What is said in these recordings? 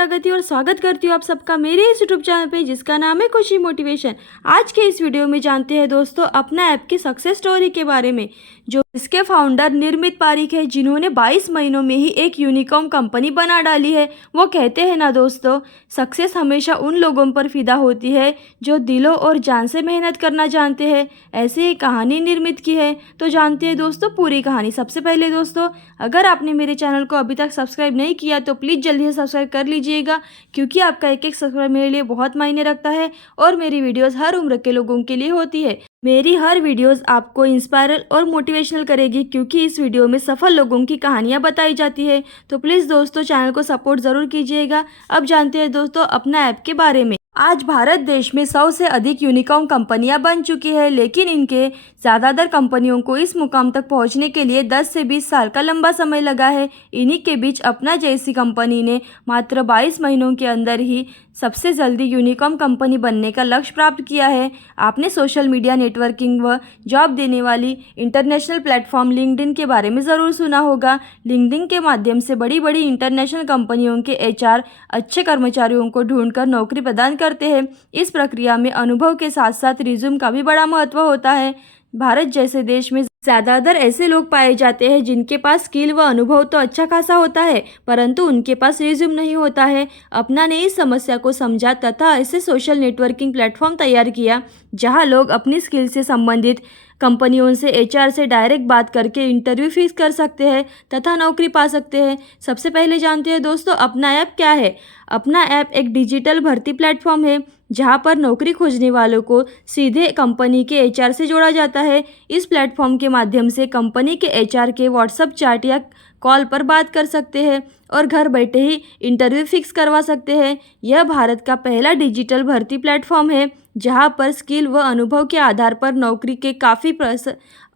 प्रगति और स्वागत करती हूँ आप सबका मेरे इस यूट्यूब चैनल पे जिसका नाम है खुशी मोटिवेशन। आज के इस वीडियो में जानते हैं दोस्तों अपना ऐप की सक्सेस स्टोरी के बारे में, जो इसके फाउंडर निर्मित पारिक है, जिन्होंने 22 महीनों में ही एक यूनिकॉर्न कंपनी बना डाली है। वो कहते हैं ना दोस्तों, सक्सेस हमेशा उन लोगों पर फिदा होती है जो दिलों और जान से मेहनत करना जानते हैं। ऐसी ही कहानी निर्मित की है, तो जानते हैं दोस्तों पूरी कहानी। सबसे पहले दोस्तों, अगर आपने मेरे चैनल को अभी तक सब्सक्राइब नहीं किया तो प्लीज़ जल्दी से सब्सक्राइब कर लीजिएगा, क्योंकि आपका एक एक सब्सक्राइब मेरे लिए बहुत मायने रखता है और मेरी वीडियोस हर उम्र के लोगों के लिए होती है। मेरी हर वीडियोस आपको इंस्पायरल और मोटिवेशनल करेगी, क्योंकि इस वीडियो में सफल लोगों की कहानियां बताई जाती है। तो प्लीज़ दोस्तों चैनल को सपोर्ट ज़रूर कीजिएगा। अब जानते हैं दोस्तों अपना ऐप के बारे में। आज भारत देश में 100 से अधिक यूनिकॉर्न कंपनियां बन चुकी है, लेकिन इनके ज़्यादातर कंपनियों को इस मुकाम तक पहुंचने के लिए 10 से 20 साल का लंबा समय लगा है। इन्हीं के बीच अपना जैसी कंपनी ने मात्र 22 महीनों के अंदर ही सबसे जल्दी यूनिकॉर्न कंपनी बनने का लक्ष्य प्राप्त किया है। आपने सोशल मीडिया नेटवर्किंग व जॉब देने वाली इंटरनेशनल प्लेटफॉर्म लिंक्डइन के बारे में ज़रूर सुना होगा। लिंक्डइन के माध्यम से बड़ी बड़ी इंटरनेशनल कंपनियों के एचआर अच्छे कर्मचारियों को ढूंढकर नौकरी प्रदान करते हैं। इस प्रक्रिया में अनुभव के साथ साथ रिज्यूम का भी बड़ा महत्व होता है। भारत जैसे देश में ज़्यादातर ऐसे लोग पाए जाते हैं जिनके पास स्किल व अनुभव तो अच्छा खासा होता है, परंतु उनके पास रिज्यूम नहीं होता है। अपना ने इस समस्या को समझा तथा ऐसे सोशल नेटवर्किंग प्लेटफॉर्म तैयार किया जहां लोग अपनी स्किल से संबंधित कंपनियों से एचआर से डायरेक्ट बात करके इंटरव्यू फिक्स कर सकते हैं तथा नौकरी पा सकते हैं। सबसे पहले जानते हैं दोस्तों अपना ऐप क्या है। अपना ऐप एक डिजिटल भर्ती प्लेटफॉर्म है जहां पर नौकरी खोजने वालों को सीधे कंपनी के एचआर से जोड़ा जाता है। इस प्लेटफॉर्म के माध्यम से कंपनी के एचआर के व्हाट्सएप चैट या कॉल पर बात कर सकते हैं और घर बैठे ही इंटरव्यू फिक्स करवा सकते हैं। यह भारत का पहला डिजिटल भर्ती प्लेटफॉर्म है जहां पर स्किल व अनुभव के आधार पर नौकरी के काफ़ी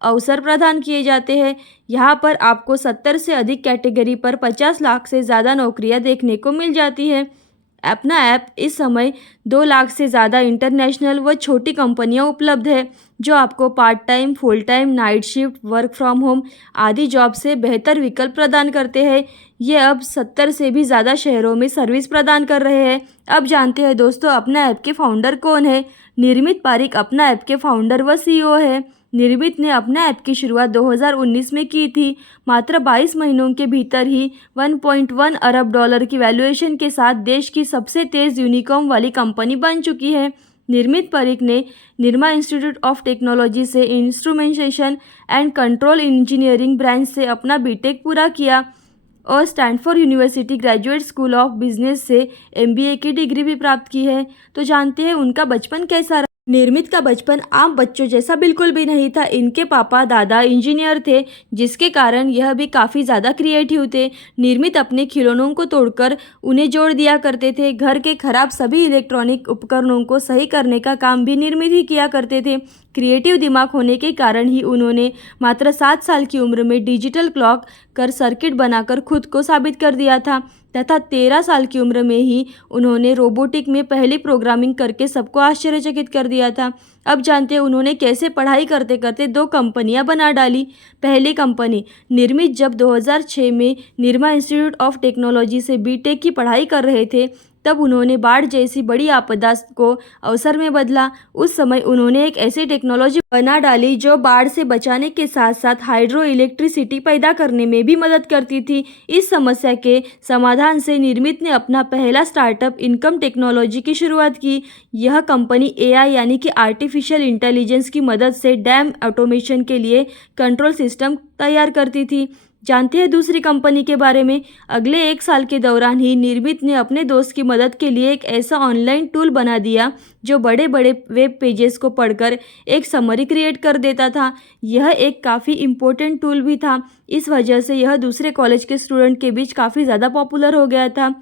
अवसर प्रदान किए जाते हैं। यहाँ पर आपको 70 से अधिक कैटेगरी पर 50 लाख से ज़्यादा नौकरियाँ देखने को मिल जाती है। अपना ऐप इस समय 2 लाख से ज़्यादा इंटरनेशनल व छोटी कंपनियां उपलब्ध है, जो आपको part time, full time, night shift, work from home आदि जॉब से बेहतर विकल्प प्रदान करते हैं। ये अब 70 से भी ज़्यादा शहरों में सर्विस प्रदान कर रहे हैं। अब जानते हैं दोस्तों अपना ऐप के फाउंडर कौन है। निर्मित पारिक अपना ऐप के फाउंडर व सीईओ है। निर्मित ने अपना ऐप की शुरुआत 2019 में की थी। मात्र 22 महीनों के भीतर ही 1.1 अरब डॉलर की वैल्यूएशन के साथ देश की सबसे तेज़ यूनिकॉर्न वाली कंपनी बन चुकी है। निर्मित पारिक ने निरमा इंस्टीट्यूट ऑफ टेक्नोलॉजी से instrumentation and control engineering branch से अपना बीटेक पूरा किया और Stanford university graduate school of business से एमबीए की डिग्री भी प्राप्त की है। तो जानते हैं उनका बचपन कैसा रहा। निर्मित का बचपन आम बच्चों जैसा बिल्कुल भी नहीं था। इनके पापा दादा इंजीनियर थे, जिसके कारण यह भी काफ़ी ज़्यादा क्रिएटिव थे। निर्मित अपने खिलौनों को तोड़कर उन्हें जोड़ दिया करते थे। घर के खराब सभी इलेक्ट्रॉनिक उपकरणों को सही करने का काम भी निर्मित ही किया करते थे। क्रिएटिव दिमाग होने के कारण ही उन्होंने मात्र 7 साल की उम्र में डिजिटल क्लॉक कर सर्किट बनाकर खुद को साबित कर दिया था तथा 13 साल की उम्र में ही उन्होंने रोबोटिक में पहली प्रोग्रामिंग करके सबको आश्चर्यचकित कर दिया था। अब जानते हैं उन्होंने कैसे पढ़ाई करते करते 2 कंपनियां बना डाली। पहली कंपनी निर्मित जब 2006 में निरमा इंस्टीट्यूट ऑफ टेक्नोलॉजी से बीटेक की पढ़ाई कर रहे थे, तब उन्होंने बाढ़ जैसी बड़ी आपदा को अवसर में बदला। उस समय उन्होंने एक ऐसी टेक्नोलॉजी बना डाली जो बाढ़ से बचाने के साथ साथ हाइड्रो इलेक्ट्रिसिटी पैदा करने में भी मदद करती थी। इस समस्या के समाधान से निर्मित ने अपना पहला स्टार्टअप इनकम टेक्नोलॉजी की शुरुआत की। यह कंपनी एआई यानी कि आर्टिफिशियल इंटेलिजेंस की मदद से डैम ऑटोमेशन के लिए कंट्रोल सिस्टम तैयार करती थी। जानते हैं दूसरी कंपनी के बारे में। अगले 1 साल के दौरान ही निर्मित ने अपने दोस्त की मदद के लिए एक ऐसा ऑनलाइन टूल बना दिया जो बड़े बड़े वेब पेजेस को पढ़कर एक समरी क्रिएट कर देता था। यह एक काफ़ी इम्पोर्टेंट टूल भी था। इस वजह से यह दूसरे कॉलेज के स्टूडेंट के बीच काफ़ी ज़्यादा पॉपुलर हो गया था।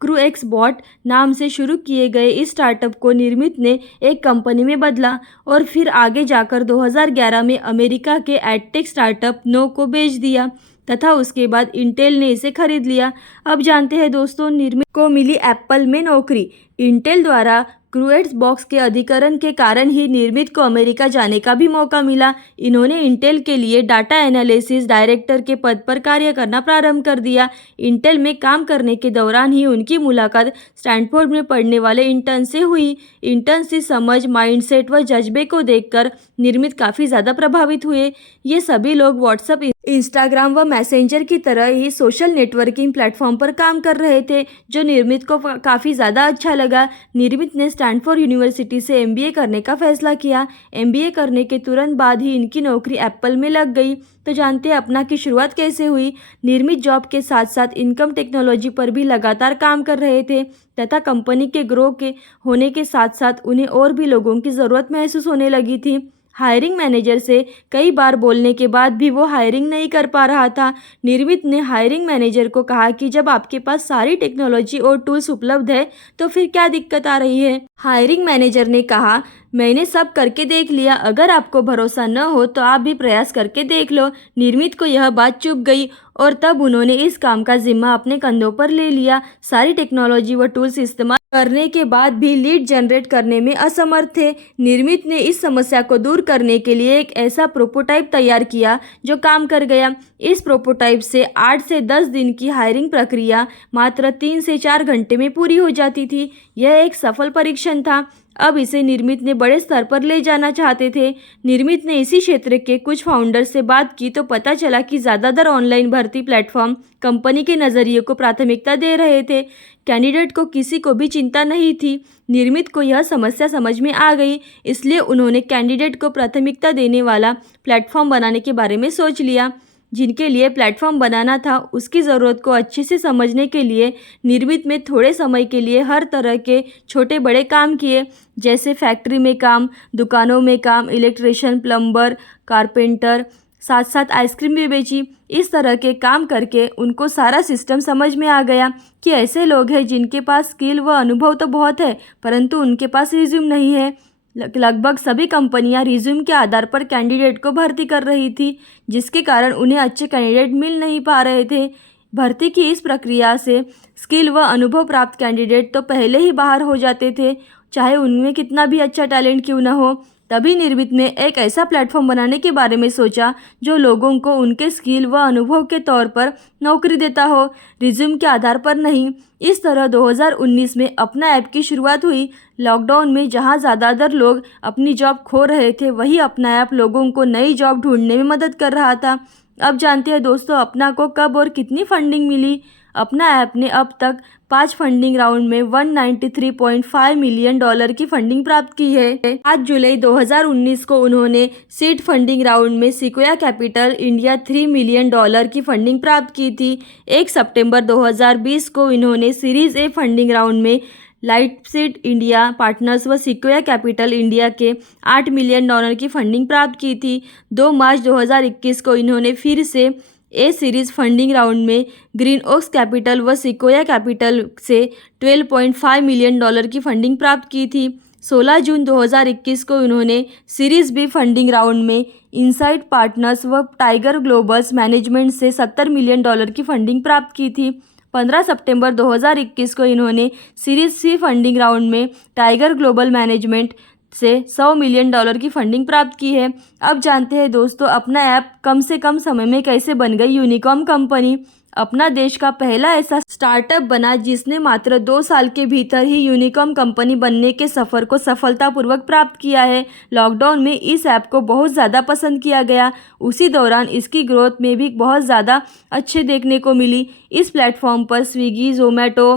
क्रूएक्स बॉट नाम से शुरू किए गए इस स्टार्टअप को निर्मित ने एक कंपनी में बदला और फिर आगे जाकर 2011 में अमेरिका के एडटेक स्टार्टअप नो को बेच दिया तथा उसके बाद इंटेल ने इसे खरीद लिया। अब जानते हैं दोस्तों निर्मित को मिली एप्पल में नौकरी। इंटेल द्वारा क्रूएट्स बॉक्स के अधिकरण के कारण ही निर्मित को अमेरिका जाने का भी मौका मिला। इन्होंने इंटेल के लिए डाटा एनालिसिस डायरेक्टर के पद पर कार्य करना प्रारंभ कर दिया। इंटेल में काम करने के दौरान ही उनकी मुलाकात स्टैनफोर्ड में पढ़ने वाले इंटर्न से हुई। इंटर्न से समझ, माइंडसेट व जज्बे को देखकर निर्मित काफ़ी ज़्यादा प्रभावित हुए। ये सभी लोग व्हाट्सएप, इंस्टाग्राम व मैसेंजर की तरह ही सोशल नेटवर्किंग प्लेटफॉर्म पर काम कर रहे थे, जो निर्मित को काफ़ी ज़्यादा अच्छा लगा। निर्मित ने स्टैनफोर्ड यूनिवर्सिटी से एमबीए करने का फैसला किया। एमबीए करने के तुरंत बाद ही इनकी नौकरी एप्पल में लग गई। तो जानते हैं अपना की शुरुआत कैसे हुई। निर्मित जॉब के साथ साथ इनकम टेक्नोलॉजी पर भी लगातार काम कर रहे थे तथा कंपनी के ग्रो के होने के साथ साथ उन्हें और भी लोगों की ज़रूरत महसूस होने लगी थी। हायरिंग मैनेजर से कई बार बोलने के बाद भी वो हायरिंग नहीं कर पा रहा था। निर्मित ने हायरिंग मैनेजर को कहा कि जब आपके पास सारी टेक्नोलॉजी और टूल्स उपलब्ध है तो फिर क्या दिक्कत आ रही है। हायरिंग मैनेजर ने कहा, मैंने सब करके देख लिया, अगर आपको भरोसा न हो तो आप भी प्रयास करके देख लो। निर्मित को यह बात चुभ गई और तब उन्होंने इस काम का जिम्मा अपने कंधों पर ले लिया। सारी टेक्नोलॉजी व टूल्स इस्तेमाल करने के बाद भी लीड जनरेट करने में असमर्थ थे। निर्मित ने इस समस्या को दूर करने के लिए एक ऐसा प्रोटोटाइप तैयार किया जो काम कर गया। इस प्रोटोटाइप से 8 से 10 दिन की हायरिंग प्रक्रिया मात्र 3 से 4 घंटे में पूरी हो जाती थी। यह एक सफल परीक्षण था। अब इसे निर्मित ने बड़े स्तर पर ले जाना चाहते थे। निर्मित ने इसी क्षेत्र के कुछ फाउंडर से बात की तो पता चला कि ज़्यादातर ऑनलाइन भर्ती प्लेटफॉर्म कंपनी के नज़रिए को प्राथमिकता दे रहे थे। कैंडिडेट को किसी को भी चिंता नहीं थी। निर्मित को यह समस्या समझ में आ गई, इसलिए उन्होंने कैंडिडेट को प्राथमिकता देने वाला प्लेटफॉर्म बनाने के बारे में सोच लिया। जिनके लिए प्लेटफॉर्म बनाना था उसकी ज़रूरत को अच्छे से समझने के लिए निर्मित में थोड़े समय के लिए हर तरह के छोटे बड़े काम किए, जैसे फैक्ट्री में काम, दुकानों में काम, इलेक्ट्रिशियन, प्लम्बर, कारपेंटर, साथ साथ आइसक्रीम भी बेची। इस तरह के काम करके उनको सारा सिस्टम समझ में आ गया कि ऐसे लोग हैं जिनके पास स्किल व अनुभव तो बहुत है परंतु उनके पास रिज्यूम नहीं है। लगभग सभी कंपनियां रिज्यूम के आधार पर कैंडिडेट को भर्ती कर रही थी, जिसके कारण उन्हें अच्छे कैंडिडेट मिल नहीं पा रहे थे। भर्ती की इस प्रक्रिया से स्किल व अनुभव प्राप्त कैंडिडेट तो पहले ही बाहर हो जाते थे, चाहे उनमें कितना भी अच्छा टैलेंट क्यों न हो। तभी निर्मित ने एक ऐसा प्लेटफॉर्म बनाने के बारे में सोचा जो लोगों को उनके स्किल व अनुभव के तौर पर नौकरी देता हो, रिज्यूम के आधार पर नहीं। इस तरह 2019 में अपना ऐप की शुरुआत हुई। लॉकडाउन में जहां ज़्यादातर लोग अपनी जॉब खो रहे थे, वही अपना ऐप लोगों को नई जॉब ढूंढने में मदद कर रहा था। अब जानते हैं दोस्तों अपना को कब और कितनी फंडिंग मिली। अपना ऐप ने अब तक 5 फंडिंग राउंड में $193.5 मिलियन की फंडिंग प्राप्त की है। 5 जुलाई 2019 को उन्होंने सीड फंडिंग राउंड में सिक्वोया कैपिटल इंडिया $3 मिलियन की फंडिंग प्राप्त की थी। 1 सितंबर 2020 को इन्होंने सीरीज ए फंडिंग राउंड में लाइटसीड इंडिया पार्टनर्स व सिक्वोया कैपिटल इंडिया के $8 मिलियन की फंडिंग प्राप्त की थी। 2 मार्च 2021 को इन्होंने फिर से ए सीरीज फंडिंग राउंड में ग्रीन ओक्स कैपिटल व सिक्वोया कैपिटल से $12.5 मिलियन की फंडिंग प्राप्त की थी। 16 जून 2021 को उन्होंने सीरीज बी फंडिंग राउंड में इनसाइट पार्टनर्स व टाइगर ग्लोबल्स मैनेजमेंट से $70 मिलियन की फंडिंग प्राप्त की थी। 15 सितंबर 2021 को इन्होंने सीरीज सी फंडिंग राउंड में टाइगर ग्लोबल मैनेजमेंट से $100 मिलियन की फंडिंग प्राप्त की है। अब जानते हैं दोस्तों अपना ऐप कम से कम समय में कैसे बन गई यूनिकॉर्न कंपनी। अपना देश का पहला ऐसा स्टार्टअप बना जिसने मात्र 2 साल के भीतर ही यूनिकॉर्न कंपनी बनने के सफ़र को सफलतापूर्वक प्राप्त किया है। लॉकडाउन में इस ऐप को बहुत ज़्यादा पसंद किया गया। उसी दौरान इसकी ग्रोथ में भी बहुत ज़्यादा अच्छे देखने को मिली। इस प्लेटफॉर्म पर स्विगी, जोमेटो,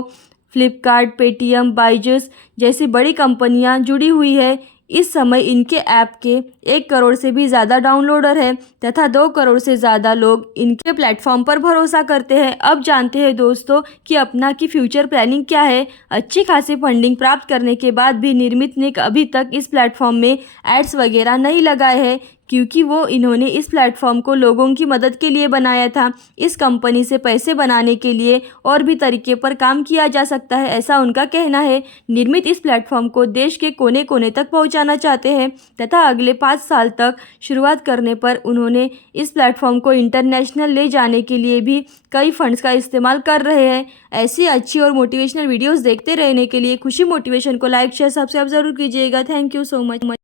फ्लिपकार्ट, पेटीएम, बाइजूस जैसी बड़ी कंपनियां जुड़ी हुई है। इस समय इनके ऐप के 1 करोड़ से भी ज़्यादा डाउनलोडर है तथा 2 करोड़ से ज़्यादा लोग इनके प्लेटफॉर्म पर भरोसा करते हैं। अब जानते हैं दोस्तों कि अपना की फ्यूचर प्लानिंग क्या है। अच्छी खासी फंडिंग प्राप्त करने के बाद भी निर्मित ने अभी तक इस प्लेटफॉर्म में एड्स वगैरह नहीं लगाए हैं, क्योंकि वो इन्होंने इस प्लेटफॉर्म को लोगों की मदद के लिए बनाया था। इस कंपनी से पैसे बनाने के लिए और भी तरीके पर काम किया जा सकता है, ऐसा उनका कहना है। निर्मित इस प्लेटफॉर्म को देश के कोने कोने तक पहुंचाना चाहते हैं तथा अगले 5 साल तक शुरुआत करने पर उन्होंने इस प्लेटफॉर्म को इंटरनेशनल ले जाने के लिए भी कई फंड्स का इस्तेमाल कर रहे हैं। ऐसी अच्छी और मोटिवेशनल वीडियोस देखते रहने के लिए खुशी मोटिवेशन को लाइक शेयर सब्सक्राइब जरूर कीजिएगा। Thank you so much.